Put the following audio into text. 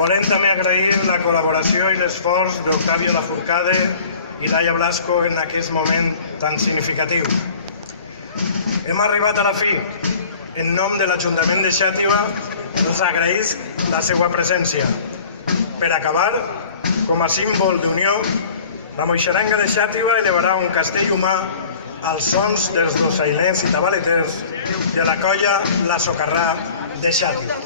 Volem també agrair la col·laboració i l'esforç d'Octavio Lafourcade i Laia Blasco en aquest moment tan significatiu. Hem arribat a la fi. En nom de l'Ajuntament de Xàtiva, us agraïsc la seva presència. Per acabar, com a símbol d'unió, la Moixeranga de Xàtiva elevarà un castell humà als sons dels dolçainers i tabaleters de la colla La Socarrà de Xàtiva.